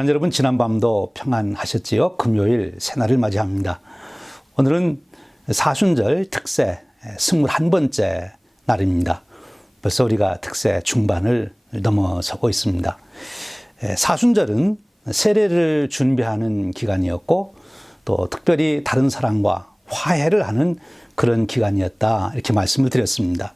사랑하는 여러분, 지난밤도 평안하셨지요? 금요일 새날을 맞이합니다. 오늘은 사순절 특세 21번째 날입니다. 벌써 우리가 특세 중반을 넘어서고 있습니다. 사순절은 세례를 준비하는 기간이었고 또 특별히 다른 사람과 화해를 하는 그런 기간이었다, 이렇게 말씀을 드렸습니다.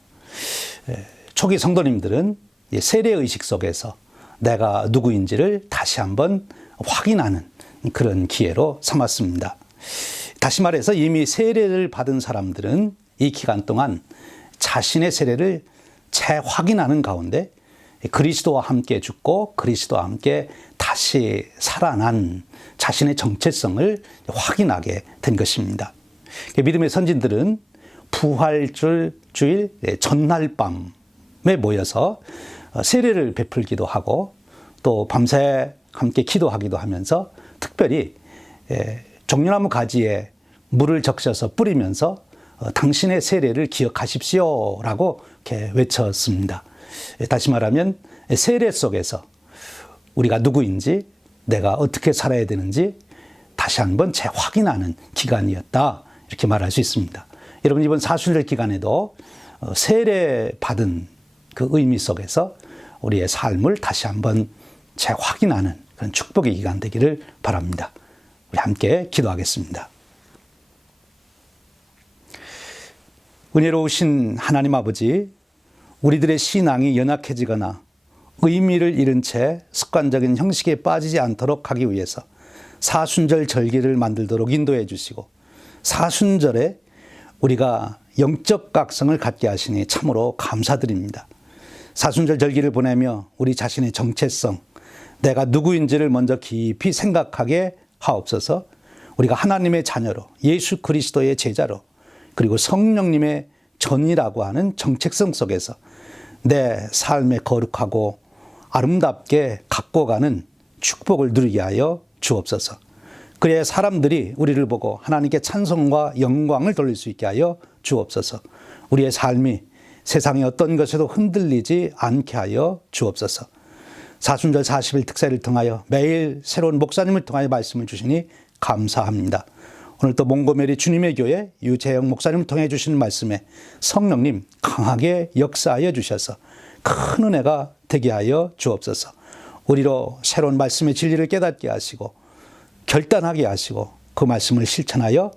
초기 성도님들은 세례의식 속에서 내가 누구인지를 다시 한번 확인하는 그런 기회로 삼았습니다. 다시 말해서 이미 세례를 받은 사람들은 이 기간 동안 자신의 세례를 재확인하는 가운데 그리스도와 함께 죽고 그리스도와 함께 다시 살아난 자신의 정체성을 확인하게 된 것입니다. 믿음의 선진들은 부활주일 전날 밤에 모여서 세례를 베풀기도 하고 또 밤새 함께 기도하기도 하면서 특별히 종려나무 가지에 물을 적셔서 뿌리면서 당신의 세례를 기억하십시오 라고 이렇게 외쳤습니다. 다시 말하면 세례 속에서 우리가 누구인지, 내가 어떻게 살아야 되는지 다시 한번 재확인하는 기간이었다, 이렇게 말할 수 있습니다. 여러분, 이번 사순절 기간에도 세례 받은 그 의미 속에서 우리의 삶을 다시 한번 재확인하는 그런 축복의 기간 되기를 바랍니다. 우리 함께 기도하겠습니다. 은혜로우신 하나님 아버지, 우리들의 신앙이 연약해지거나 의미를 잃은 채 습관적인 형식에 빠지지 않도록 하기 위해서 사순절 절기를 만들도록 인도해 주시고 사순절에 우리가 영적 각성을 갖게 하시니 참으로 감사드립니다. 사순절 절기를 보내며 우리 자신의 정체성, 내가 누구인지를 먼저 깊이 생각하게 하옵소서. 우리가 하나님의 자녀로, 예수 그리스도의 제자로, 그리고 성령님의 전이라고 하는 정체성 속에서 내 삶에 거룩하고 아름답게 갖고 가는 축복을 누리게 하여 주옵소서. 그래야 사람들이 우리를 보고 하나님께 찬송과 영광을 돌릴 수 있게 하여 주옵소서. 우리의 삶이 세상의 어떤 것에도 흔들리지 않게 하여 주옵소서. 사순절 40일 특세를 통하여 매일 새로운 목사님을 통하여 말씀을 주시니 감사합니다. 오늘 또 몽고메리 주님의 교회 유재영 목사님을 통해 주시는 말씀에 성령님 강하게 역사하여 주셔서 큰 은혜가 되게 하여 주옵소서. 우리로 새로운 말씀의 진리를 깨닫게 하시고 결단하게 하시고 그 말씀을 실천하여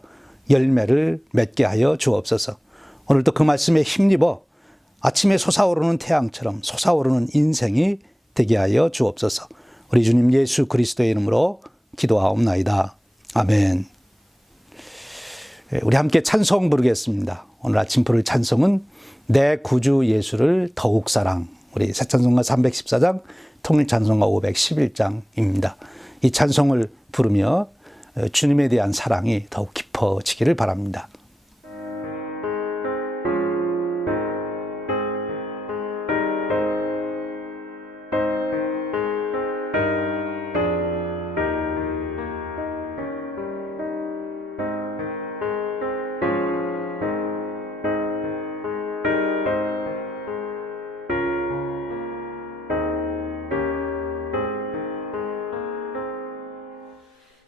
열매를 맺게 하여 주옵소서. 오늘도 그 말씀에 힘입어 아침에 솟아오르는 태양처럼 솟아오르는 인생이 되게 하여 주옵소서. 우리 주님 예수 그리스도의 이름으로 기도하옵나이다. 아멘. 우리 함께 찬송 부르겠습니다. 오늘 아침 부를 찬송은 내 구주 예수를 더욱 사랑, 우리 새 찬송가 314장, 통일 찬송가 511장입니다. 이 찬송을 부르며 주님에 대한 사랑이 더욱 깊어지기를 바랍니다.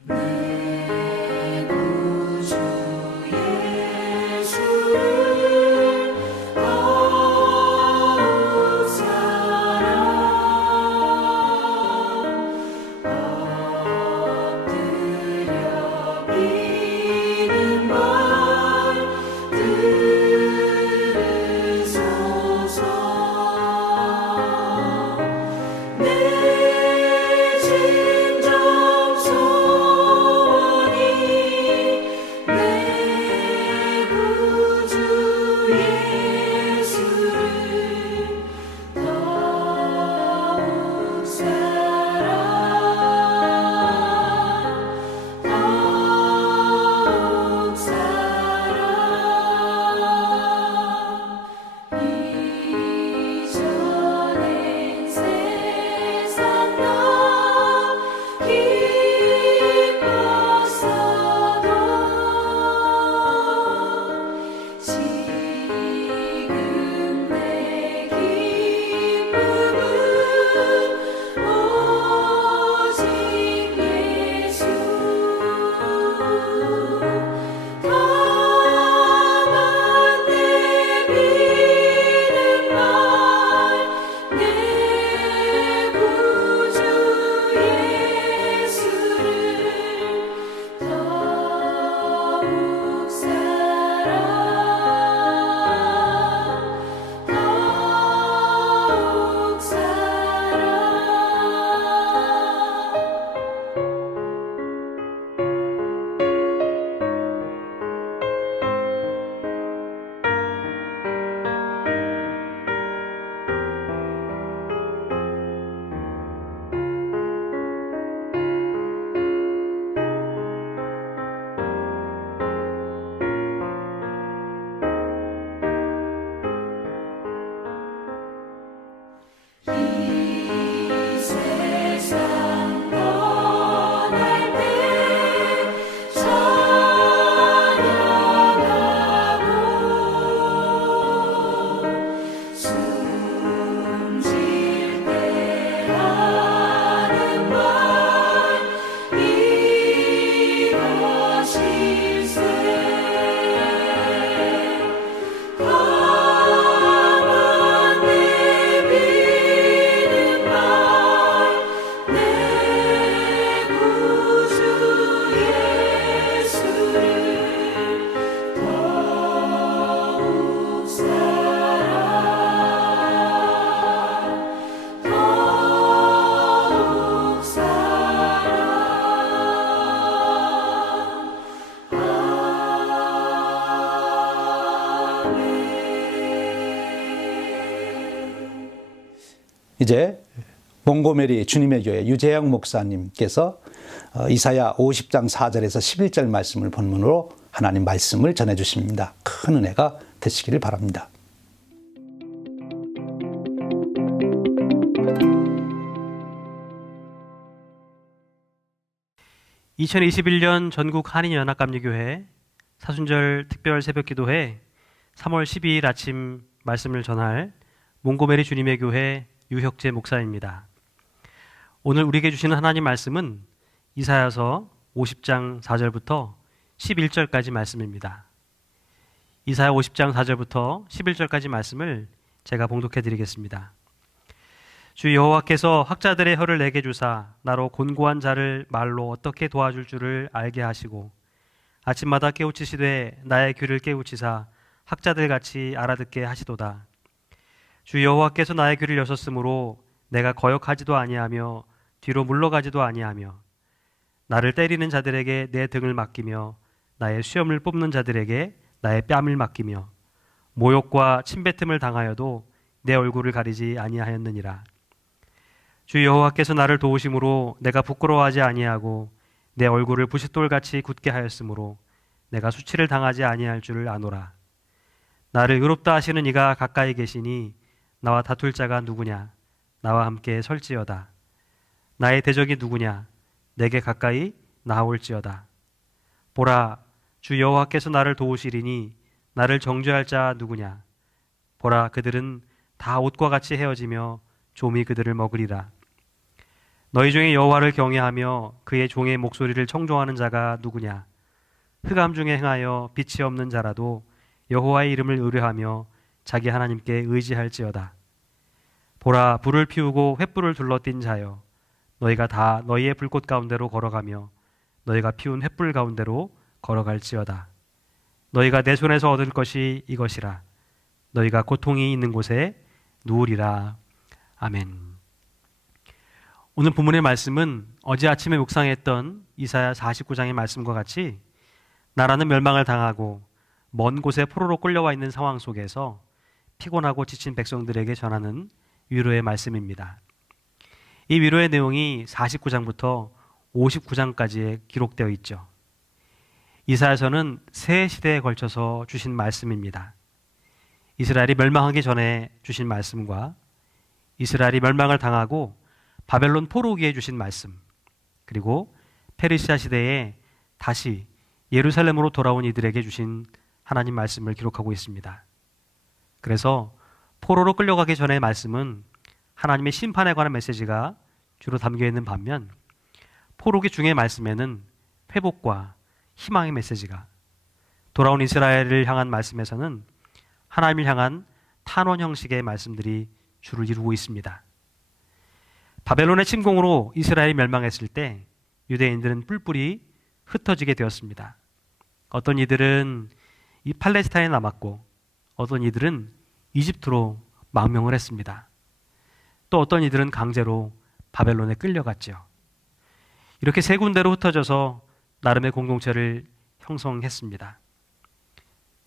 내 구주 이제 몽고메리 주님의 교회 유재영 목사님께서 이사야 50장 4절에서 11절 말씀을 본문으로 하나님 말씀을 전해주십니다. 큰 은혜가 되시기를 바랍니다. (2021년) 전국 한인연합감리교회 사순절 특별 새벽기도회 3월 12일 아침 말씀을 전할 몽고메리 주님의 교회 유혁재 목사입니다. 오늘 우리에게 주시는 하나님 말씀은 이사야서 50장 4절부터 11절까지 말씀입니다. 이사야 50장 4절부터 11절까지 말씀을 제가 봉독해 드리겠습니다. 주 여호와께서 학자들의 혀를 내게 주사 나로 곤고한 자를 말로 어떻게 도와줄 줄을 알게 하시고 아침마다 깨우치시되 나의 귀를 깨우치사 학자들같이 알아듣게 하시도다. 주 여호와께서 나의 귀를 여셨으므로 내가 거역하지도 아니하며 뒤로 물러가지도 아니하며 나를 때리는 자들에게 내 등을 맡기며 나의 수염을 뽑는 자들에게 나의 뺨을 맡기며 모욕과 침뱉음을 당하여도 내 얼굴을 가리지 아니하였느니라. 주 여호와께서 나를 도우심으로 내가 부끄러워하지 아니하고 내 얼굴을 부싯돌같이 굳게 하였으므로 내가 수치를 당하지 아니할 줄을 아노라. 나를 의롭다 하시는 이가 가까이 계시니 나와 다툴 자가 누구냐? 나와 함께 설지어다. 나의 대적이 누구냐? 내게 가까이 나아올지어다. 보라, 주 여호와께서 나를 도우시리니 나를 정죄할 자 누구냐? 보라, 그들은 다 옷과 같이 헤어지며 좀이 그들을 먹으리라. 너희 중에 여호와를 경외하며 그의 종의 목소리를 청종하는 자가 누구냐? 흑암 중에 행하여 빛이 없는 자라도 여호와의 이름을 의뢰하며 자기 하나님께 의지할지어다. 보라, 불을 피우고 횃불을 둘러띈 자여, 너희가 다 너희의 불꽃 가운데로 걸어가며 너희가 피운 횃불 가운데로 걸어갈지어다. 너희가 내 손에서 얻을 것이 이것이라. 너희가 고통이 있는 곳에 누우리라. 아멘. 오늘 본문의 말씀은 어제 아침에 묵상했던 이사야 49장의 말씀과 같이 나라는 멸망을 당하고 먼 곳에 포로로 끌려와 있는 상황 속에서 피곤하고 지친 백성들에게 전하는 위로의 말씀입니다. 이 위로의 내용이 49장부터 59장까지에 기록되어 있죠. 이사야서는 세 시대에 걸쳐서 주신 말씀입니다. 이스라엘이 멸망하기 전에 주신 말씀과 이스라엘이 멸망을 당하고 바벨론 포로기에 주신 말씀, 그리고 페르시아 시대에 다시 예루살렘으로 돌아온 이들에게 주신 하나님 말씀을 기록하고 있습니다. 그래서 포로로 끌려가기 전의 말씀은 하나님의 심판에 관한 메시지가 주로 담겨 있는 반면 포로기 중의 말씀에는 회복과 희망의 메시지가, 돌아온 이스라엘을 향한 말씀에서는 하나님을 향한 탄원 형식의 말씀들이 주를 이루고 있습니다. 바벨론의 침공으로 이스라엘이 멸망했을 때 유대인들은 뿔뿔이 흩어지게 되었습니다. 어떤 이들은 이 팔레스타인에 남았고 어떤 이들은 이집트로 망명을 했습니다. 또 어떤 이들은 강제로 바벨론에 끌려갔죠. 이렇게 세 군데로 흩어져서 나름의 공동체를 형성했습니다.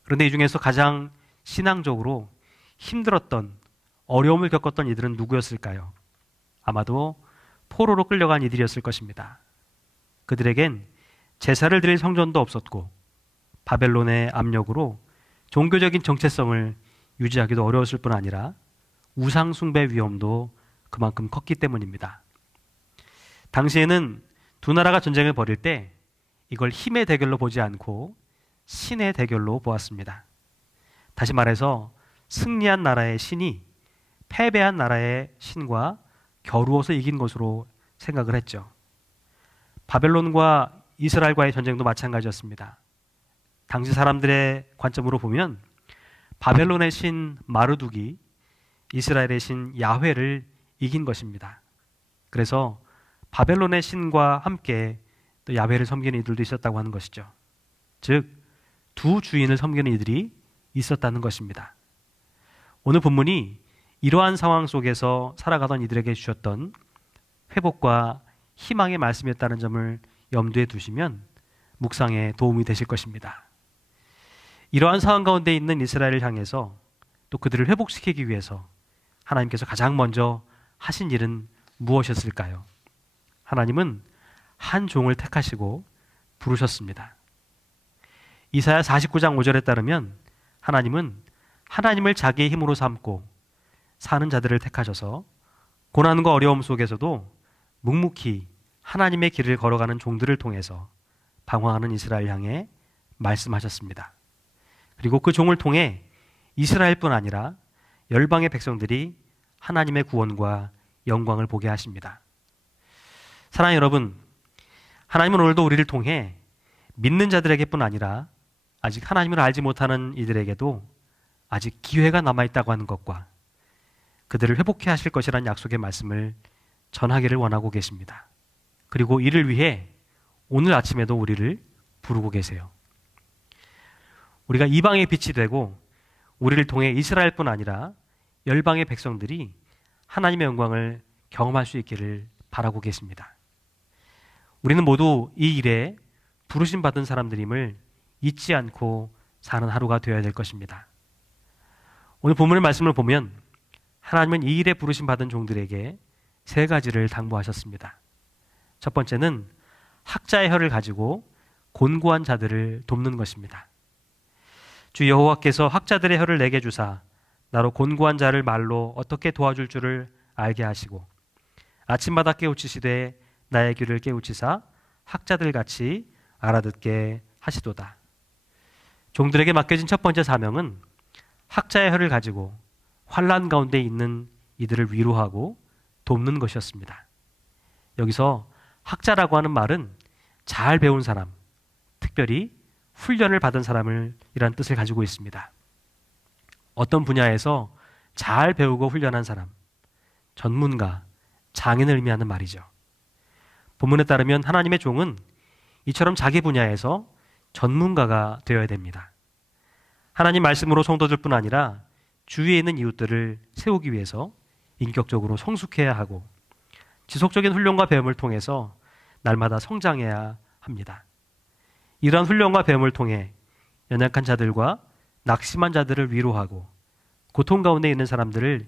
그런데 이 중에서 가장 신앙적으로 힘들었던, 어려움을 겪었던 이들은 누구였을까요? 아마도 포로로 끌려간 이들이었을 것입니다. 그들에겐 제사를 드릴 성전도 없었고 바벨론의 압력으로 종교적인 정체성을 유지하기도 어려웠을 뿐 아니라 우상 숭배 위험도 그만큼 컸기 때문입니다. 당시에는 두 나라가 전쟁을 벌일 때 이걸 힘의 대결로 보지 않고 신의 대결로 보았습니다. 다시 말해서 승리한 나라의 신이 패배한 나라의 신과 겨루어서 이긴 것으로 생각을 했죠. 바벨론과 이스라엘과의 전쟁도 마찬가지였습니다. 당시 사람들의 관점으로 보면 바벨론의 신 마르둑이 이스라엘의 신 야훼를 이긴 것입니다. 그래서 바벨론의 신과 함께 또 야훼를 섬기는 이들도 있었다고 하는 것이죠. 즉, 두 주인을 섬기는 이들이 있었다는 것입니다. 오늘 본문이 이러한 상황 속에서 살아가던 이들에게 주셨던 회복과 희망의 말씀이었다는 점을 염두에 두시면 묵상에 도움이 되실 것입니다. 이러한 상황 가운데 있는 이스라엘을 향해서 또 그들을 회복시키기 위해서 하나님께서 가장 먼저 하신 일은 무엇이었을까요? 하나님은 한 종을 택하시고 부르셨습니다. 이사야 49장 5절에 따르면 하나님은 하나님을 자기의 힘으로 삼고 사는 자들을 택하셔서 고난과 어려움 속에서도 묵묵히 하나님의 길을 걸어가는 종들을 통해서 방황하는 이스라엘 향해 말씀하셨습니다. 그리고 그 종을 통해 이스라엘뿐 아니라 열방의 백성들이 하나님의 구원과 영광을 보게 하십니다. 사랑하는 여러분, 하나님은 오늘도 우리를 통해 믿는 자들에게뿐 아니라 아직 하나님을 알지 못하는 이들에게도 아직 기회가 남아있다고 하는 것과 그들을 회복해 하실 것이라는 약속의 말씀을 전하기를 원하고 계십니다. 그리고 이를 위해 오늘 아침에도 우리를 부르고 계세요. 우리가 이방의 빛이 되고 우리를 통해 이스라엘뿐 아니라 열방의 백성들이 하나님의 영광을 경험할 수 있기를 바라고 계십니다. 우리는 모두 이 일에 부르심 받은 사람들임을 잊지 않고 사는 하루가 되어야 될 것입니다. 오늘 본문의 말씀을 보면 하나님은 이 일에 부르심 받은 종들에게 세 가지를 당부하셨습니다. 첫 번째는 학자의 혀를 가지고 곤고한 자들을 돕는 것입니다. 주 여호와께서 학자들의 혀를 내게 주사 나로 곤고한 자를 말로 어떻게 도와줄 줄을 알게 하시고 아침마다 깨우치시되 나의 귀를 깨우치사 학자들 같이 알아듣게 하시도다. 종들에게 맡겨진 첫 번째 사명은 학자의 혀를 가지고 환난 가운데 있는 이들을 위로하고 돕는 것이었습니다. 여기서 학자라고 하는 말은 잘 배운 사람, 특별히 훈련을 받은 사람을 이란 뜻을 가지고 있습니다. 어떤 분야에서 잘 배우고 훈련한 사람, 전문가, 장인을 의미하는 말이죠. 본문에 따르면 하나님의 종은 이처럼 자기 분야에서 전문가가 되어야 됩니다. 하나님 말씀으로 성도들뿐 아니라 주위에 있는 이웃들을 세우기 위해서 인격적으로 성숙해야 하고 지속적인 훈련과 배움을 통해서 날마다 성장해야 합니다. 이러한 훈련과 배움을 통해 연약한 자들과 낙심한 자들을 위로하고 고통 가운데 있는 사람들을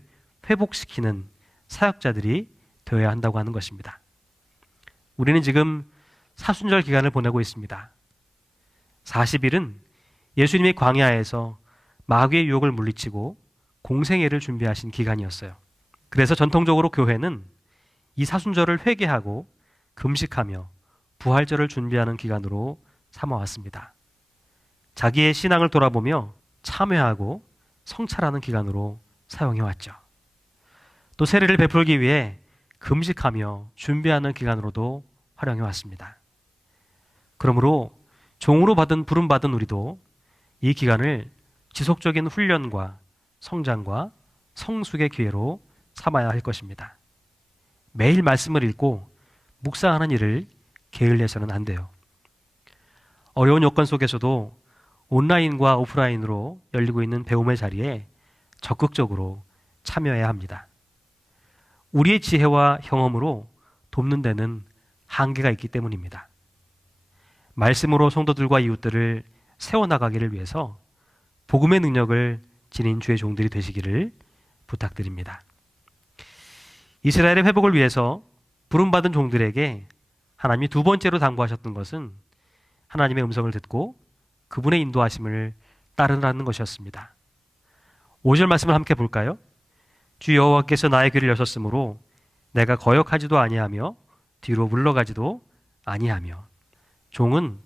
회복시키는 사역자들이 되어야 한다고 하는 것입니다. 우리는 지금 사순절 기간을 보내고 있습니다. 40일은 예수님이 광야에서 마귀의 유혹을 물리치고 공생애를 준비하신 기간이었어요. 그래서 전통적으로 교회는 이 사순절을 회개하고 금식하며 부활절을 준비하는 기간으로 삼아왔습니다. 자기의 신앙을 돌아보며 참회하고 성찰하는 기간으로 사용해왔죠. 또 세례를 베풀기 위해 금식하며 준비하는 기간으로도 활용해왔습니다. 그러므로 종으로 부름받은 우리도 이 기간을 지속적인 훈련과 성장과 성숙의 기회로 삼아야 할 것입니다. 매일 말씀을 읽고 묵상하는 일을 게을리해서는 안 돼요. 어려운 여건 속에서도 온라인과 오프라인으로 열리고 있는 배움의 자리에 적극적으로 참여해야 합니다. 우리의 지혜와 경험으로 돕는 데는 한계가 있기 때문입니다. 말씀으로 성도들과 이웃들을 세워나가기를 위해서 복음의 능력을 지닌 주의 종들이 되시기를 부탁드립니다. 이스라엘의 회복을 위해서 부름받은 종들에게 하나님이 두 번째로 당부하셨던 것은 하나님의 음성을 듣고 그분의 인도하심을 따르라는 것이었습니다. 5절 말씀을 함께 볼까요? 주 여호와께서 나의 귀를 여셨으므로 내가 거역하지도 아니하며 뒤로 물러가지도 아니하며. 종은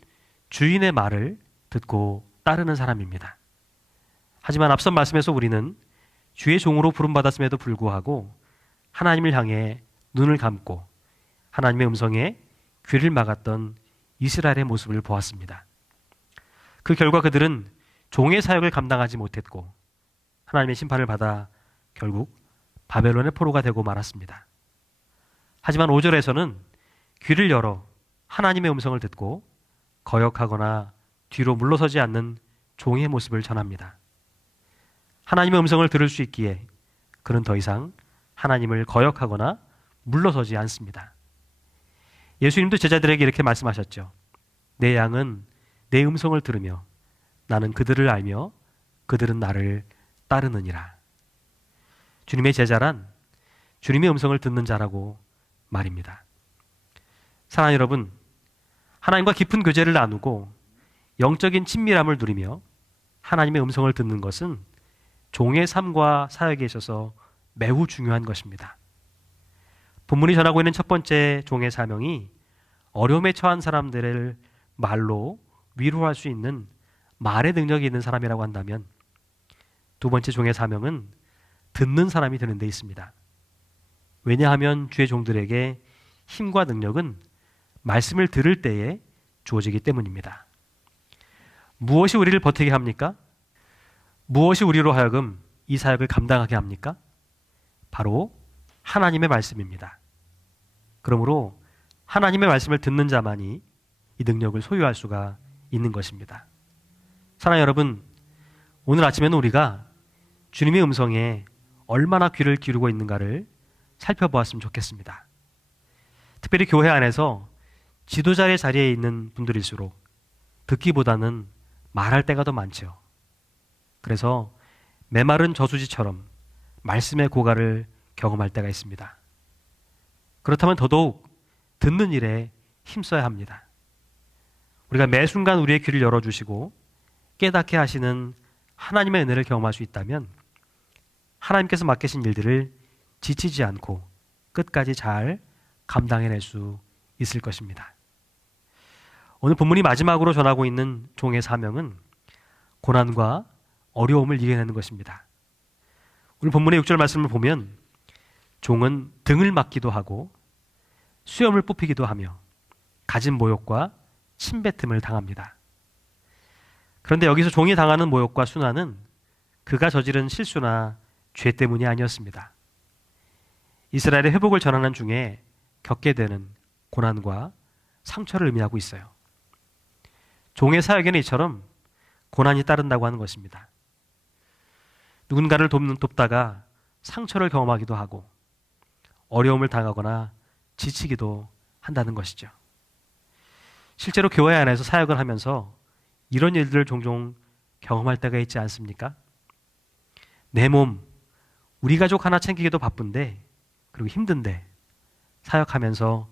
주인의 말을 듣고 따르는 사람입니다. 하지만 앞선 말씀에서 우리는 주의 종으로 부름받았음에도 불구하고 하나님을 향해 눈을 감고 하나님의 음성에 귀를 막았던 이스라엘의 모습을 보았습니다. 그 결과 그들은 종의 사역을 감당하지 못했고 하나님의 심판을 받아 결국 바벨론의 포로가 되고 말았습니다. 하지만 5절에서는 귀를 열어 하나님의 음성을 듣고 거역하거나 뒤로 물러서지 않는 종의 모습을 전합니다. 하나님의 음성을 들을 수 있기에 그는 더 이상 하나님을 거역하거나 물러서지 않습니다. 예수님도 제자들에게 이렇게 말씀하셨죠. 내 양은 내 음성을 들으며 나는 그들을 알며 그들은 나를 따르느니라. 주님의 제자란 주님의 음성을 듣는 자라고 말입니다. 사랑하는 여러분, 하나님과 깊은 교제를 나누고 영적인 친밀함을 누리며 하나님의 음성을 듣는 것은 종의 삶과 사역에 있어서 매우 중요한 것입니다. 본문이 전하고 있는 첫 번째 종의 사명이 어려움에 처한 사람들을 말로 위로할 수 있는 말의 능력이 있는 사람이라고 한다면, 두 번째 종의 사명은 듣는 사람이 되는 데 있습니다. 왜냐하면 주의 종들에게 힘과 능력은 말씀을 들을 때에 주어지기 때문입니다. 무엇이 우리를 버티게 합니까? 무엇이 우리로 하여금 이 사역을 감당하게 합니까? 바로 하나님의 말씀입니다. 그러므로 하나님의 말씀을 듣는 자만이 이 능력을 소유할 수가 있는 것입니다. 사랑하는 여러분, 오늘 아침에는 우리가 주님의 음성에 얼마나 귀를 기울이고 있는가를 살펴보았으면 좋겠습니다. 특별히 교회 안에서 지도자의 자리에 있는 분들일수록 듣기보다는 말할 때가 더 많죠. 그래서 메마른 저수지처럼 말씀의 고갈을 경험할 때가 있습니다. 그렇다면 더더욱 듣는 일에 힘써야 합니다. 우리가 매 순간 우리의 귀를 열어주시고 깨닫게 하시는 하나님의 은혜를 경험할 수 있다면 하나님께서 맡기신 일들을 지치지 않고 끝까지 잘 감당해낼 수 있을 것입니다. 오늘 본문이 마지막으로 전하고 있는 종의 사명은 고난과 어려움을 이겨내는 것입니다. 오늘 본문의 6절 말씀을 보면 종은 등을 맞기도 하고 수염을 뽑히기도 하며 가진 모욕과 침뱉음을 당합니다. 그런데 여기서 종이 당하는 모욕과 순환은 그가 저지른 실수나 죄 때문이 아니었습니다. 이스라엘의 회복을 전하는 중에 겪게 되는 고난과 상처를 의미하고 있어요. 종의 사역에는 이처럼 고난이 따른다고 하는 것입니다. 누군가를 돕다가 상처를 경험하기도 하고 어려움을 당하거나 지치기도 한다는 것이죠. 실제로 교회 안에서 사역을 하면서 이런 일들을 종종 경험할 때가 있지 않습니까? 내 몸, 우리 가족 하나 챙기기도 바쁜데, 그리고 힘든데 사역하면서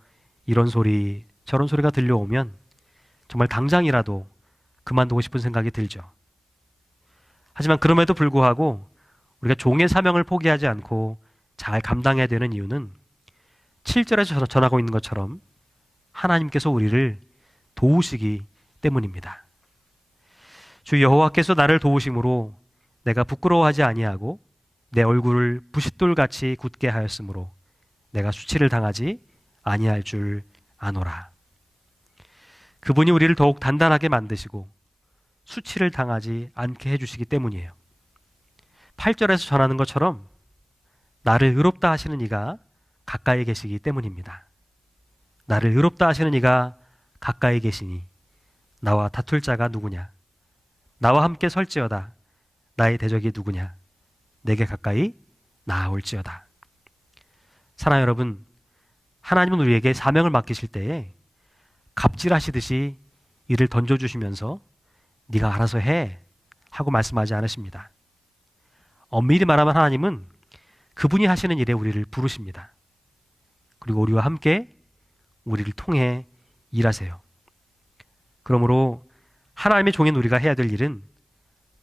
이런 소리 저런 소리가 들려오면 정말 당장이라도 그만두고 싶은 생각이 들죠. 하지만 그럼에도 불구하고 우리가 종의 사명을 포기하지 않고 잘 감당해야 되는 이유는 7절에서 전하고 있는 것처럼 하나님께서 우리를 도우시기 때문입니다. 주 여호와께서 나를 도우심으로 내가 부끄러워하지 아니하고 내 얼굴을 부싯돌같이 굳게 하였으므로 내가 수치를 당하지 아니할 줄 아노라. 그분이 우리를 더욱 단단하게 만드시고 수치를 당하지 않게 해주시기 때문이에요. 8절에서 전하는 것처럼 나를 의롭다 하시는 이가 가까이 계시기 때문입니다. 나를 의롭다 하시는 이가 가까이 계시니 나와 다툴 자가 누구냐? 나와 함께 설지어다. 나의 대적이 누구냐? 내게 가까이 나아올지어다. 사랑하는 여러분, 하나님은 우리에게 사명을 맡기실 때에 갑질하시듯이 일을 던져주시면서 네가 알아서 해 하고 말씀하지 않으십니다. 엄밀히 말하면 하나님은 그분이 하시는 일에 우리를 부르십니다. 그리고 우리와 함께 우리를 통해 일하세요. 그러므로 하나님의 종인 우리가 해야 될 일은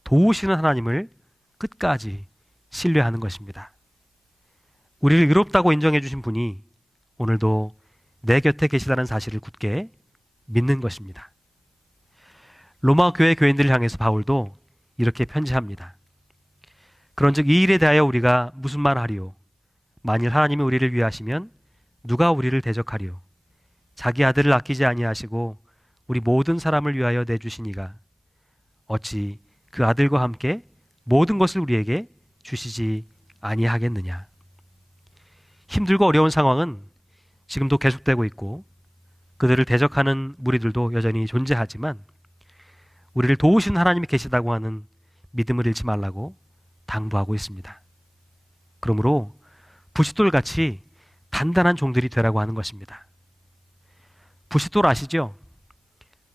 도우시는 하나님을 끝까지 신뢰하는 것입니다. 우리를 의롭다고 인정해 주신 분이 오늘도 내 곁에 계시다는 사실을 굳게 믿는 것입니다. 로마 교회 교인들을 향해서 바울도 이렇게 편지합니다. 그런즉 이 일에 대하여 우리가 무슨 말 하리요? 만일 하나님이 우리를 위하시면 누가 우리를 대적하리요? 자기 아들을 아끼지 아니하시고 우리 모든 사람을 위하여 내주신 이가 어찌 그 아들과 함께 모든 것을 우리에게 주시지 아니하겠느냐? 힘들고 어려운 상황은 지금도 계속되고 있고 그들을 대적하는 무리들도 여전히 존재하지만 우리를 도우신 하나님이 계시다고 하는 믿음을 잃지 말라고 당부하고 있습니다. 그러므로 부싯돌같이 단단한 종들이 되라고 하는 것입니다. 부싯돌 아시죠?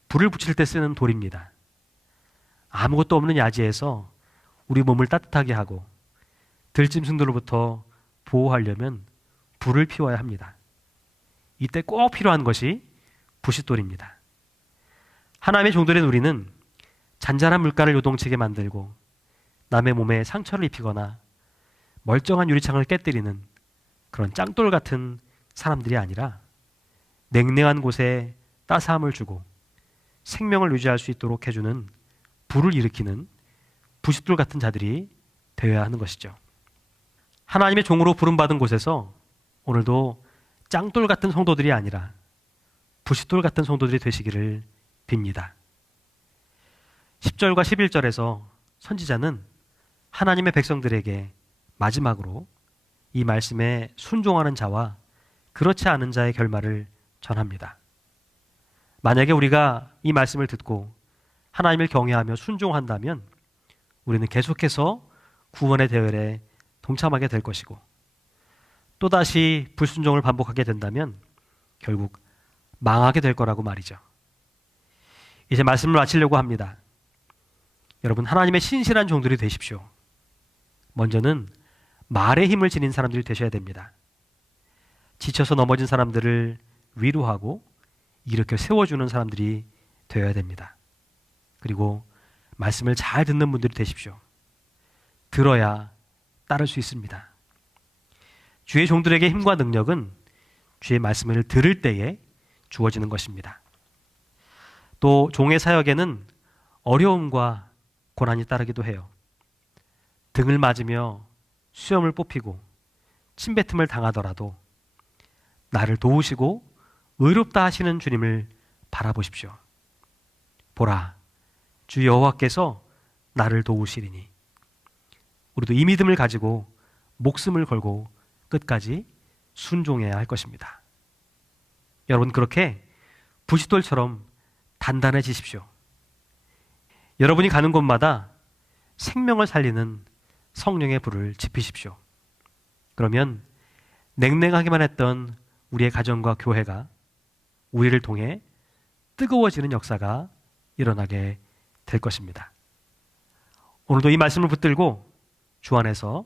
불을 붙일 때 쓰는 돌입니다. 아무것도 없는 야지에서 우리 몸을 따뜻하게 하고 들짐승들로부터 보호하려면 불을 피워야 합니다. 이때 꼭 필요한 것이 부싯돌입니다. 하나님의 종들인 우리는 잔잔한 물가를 요동치게 만들고 남의 몸에 상처를 입히거나 멀쩡한 유리창을 깨뜨리는 그런 짱돌 같은 사람들이 아니라 냉랭한 곳에 따스함을 주고 생명을 유지할 수 있도록 해주는 불을 일으키는 부싯돌 같은 자들이 되어야 하는 것이죠. 하나님의 종으로 부름받은 곳에서 오늘도 짱돌 같은 성도들이 아니라 부싯돌 같은 성도들이 되시기를 빕니다. 10절과 11절에서 선지자는 하나님의 백성들에게 마지막으로 이 말씀에 순종하는 자와 그렇지 않은 자의 결말을 전합니다. 만약에 우리가 이 말씀을 듣고 하나님을 경외하며 순종한다면 우리는 계속해서 구원의 대열에 동참하게 될 것이고, 또다시 불순종을 반복하게 된다면 결국 망하게 될 거라고 말이죠. 이제 말씀을 마치려고 합니다. 여러분, 하나님의 신실한 종들이 되십시오. 먼저는 말의 힘을 지닌 사람들이 되셔야 됩니다. 지쳐서 넘어진 사람들을 위로하고 일으켜 세워주는 사람들이 되어야 됩니다. 그리고 말씀을 잘 듣는 분들이 되십시오. 들어야 따를 수 있습니다. 주의 종들에게 힘과 능력은 주의 말씀을 들을 때에 주어지는 것입니다. 또 종의 사역에는 어려움과 고난이 따르기도 해요. 등을 맞으며 수염을 뽑히고 침뱉음을 당하더라도 나를 도우시고 의롭다 하시는 주님을 바라보십시오. 보라, 주 여호와께서 나를 도우시리니. 우리도 이 믿음을 가지고 목숨을 걸고 끝까지 순종해야 할 것입니다. 여러분, 그렇게 부싯돌처럼 단단해지십시오. 여러분이 가는 곳마다 생명을 살리는 성령의 불을 지피십시오. 그러면 냉랭하기만 했던 우리의 가정과 교회가 우리를 통해 뜨거워지는 역사가 일어나게 될 것입니다. 오늘도 이 말씀을 붙들고 주 안에서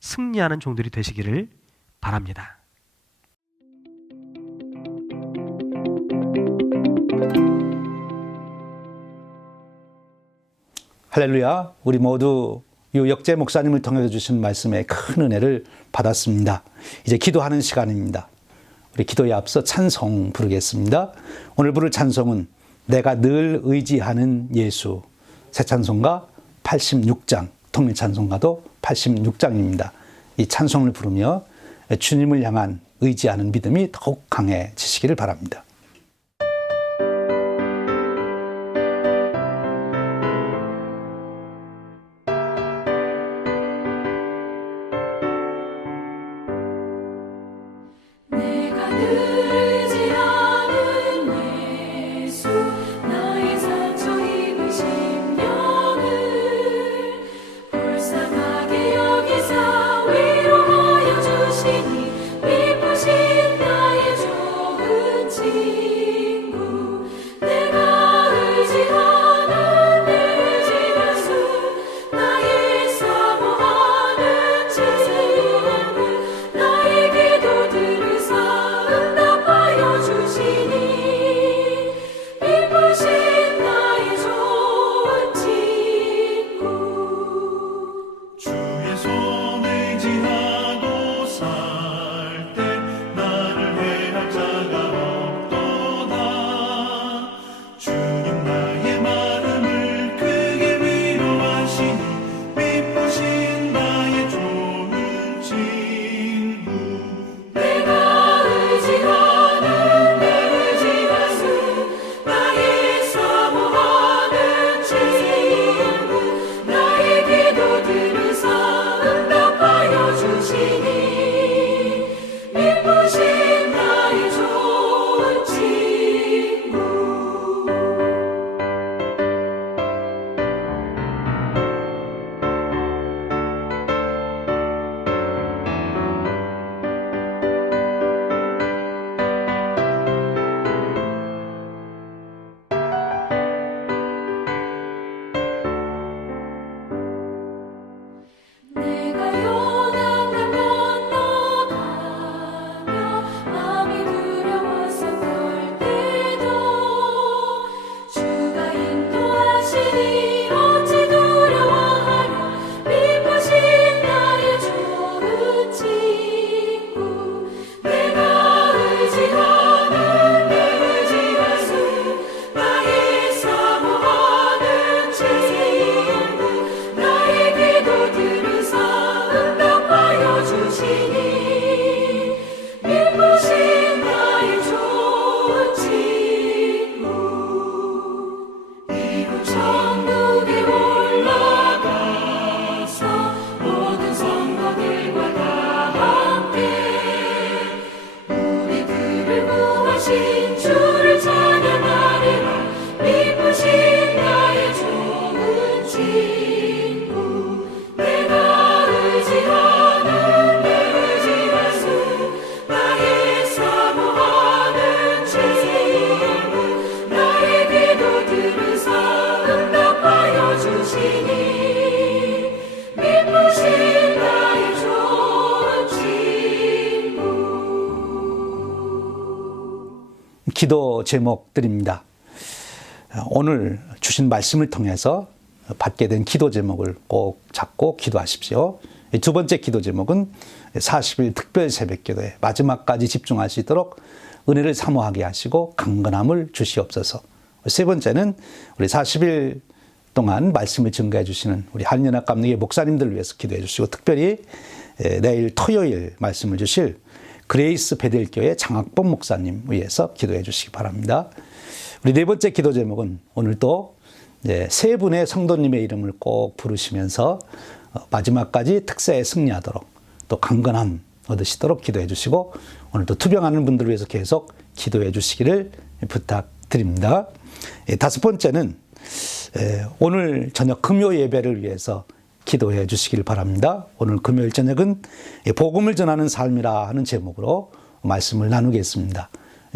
승리하는 종들이 되시기를 바랍니다. 할렐루야. 우리 모두 유혁재 목사님을 통해 주신 말씀에 큰 은혜를 받았습니다. 이제 기도하는 시간입니다. 우리 기도에 앞서 찬송 부르겠습니다. 오늘 부를 찬송은 내가 늘 의지하는 예수, 새 찬송가 86장, 통일 찬송가도 86장입니다. 이 찬송을 부르며 주님을 향한 의지하는 믿음이 더욱 강해지시기를 바랍니다. 위로하여 주시니 기쁘신 나의 좋은 집 기도 제목 드립니다. 오늘 주신 말씀을 통해서 받게 된 기도 제목을 꼭 잡고 기도하십시오. 두 번째 기도 제목은 40일 특별 새벽기도에 마지막까지 집중하시도록 은혜를 사모하게 하시고 강건함을 주시옵소서. 세 번째는 우리 40일 동안 말씀을 증거해 주시는 우리 한인연합감리교 목사님들을 위해서 기도해 주시고, 특별히 내일 토요일 말씀을 주실 그레이스 베델교회 장학범 목사님 위해서 기도해 주시기 바랍니다. 우리 네 번째 기도 제목은 오늘도 세 분의 성도님의 이름을 꼭 부르시면서 마지막까지 특세에 승리하도록 또 강건함 얻으시도록 기도해 주시고, 오늘도 투병하는 분들을 위해서 계속 기도해 주시기를 부탁드립니다. 다섯 번째는 오늘 저녁 금요 예배를 위해서 기도해 주시길 바랍니다. 오늘 금요일 저녁은 복음을 전하는 삶이라 하는 제목으로 말씀을 나누겠습니다.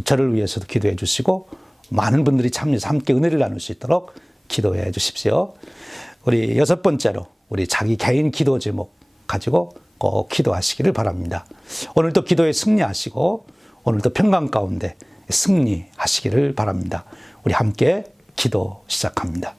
저를 위해서도 기도해 주시고 많은 분들이 참여해서 함께 은혜를 나눌 수 있도록 기도해 주십시오. 우리 여섯 번째로 우리 자기 개인 기도 제목 가지고 꼭 기도하시기를 바랍니다. 오늘도 기도에 승리하시고 오늘도 평강 가운데 승리하시기를 바랍니다. 우리 함께 기도 시작합니다.